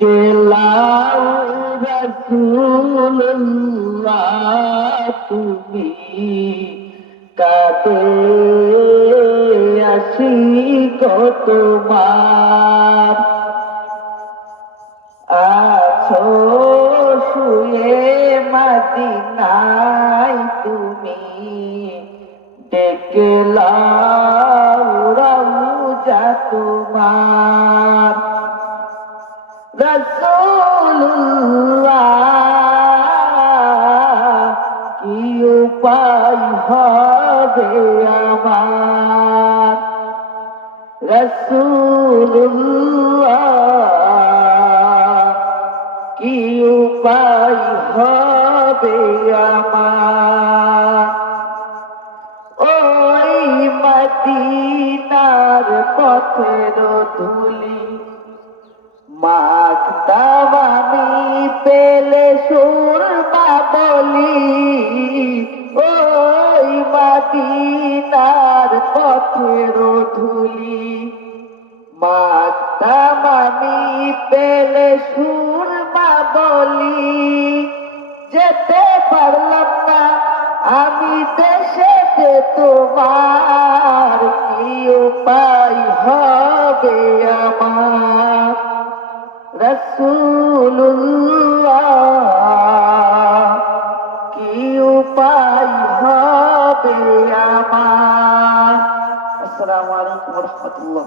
গেলাম রাসূলুল্লাহ তুমি কাছে আসি তোমার আছো শুয়ে মদিনায় তুমি ডেকে লাও রওজা তোমার রাসূলুল্লাহ কি উপায় হবে আমার রাসূলুল্লাহ কি উপায় হবে আমার ওই মদিনার পথের ধুলি মাখতাম আমি পেলে সুরমা বলি ওই মদিনার পথের ধুলি মাখতাম আমি পেলে সুরমা বলি যেতে পারলাম না আমি দেশেতে তোমার কি উপায় হবে আমার রাসূলুল্লাহ কি উপায় হবে আমার। আসসালামু আলাইকুম ওয়া রাহমাতুল্লাহ।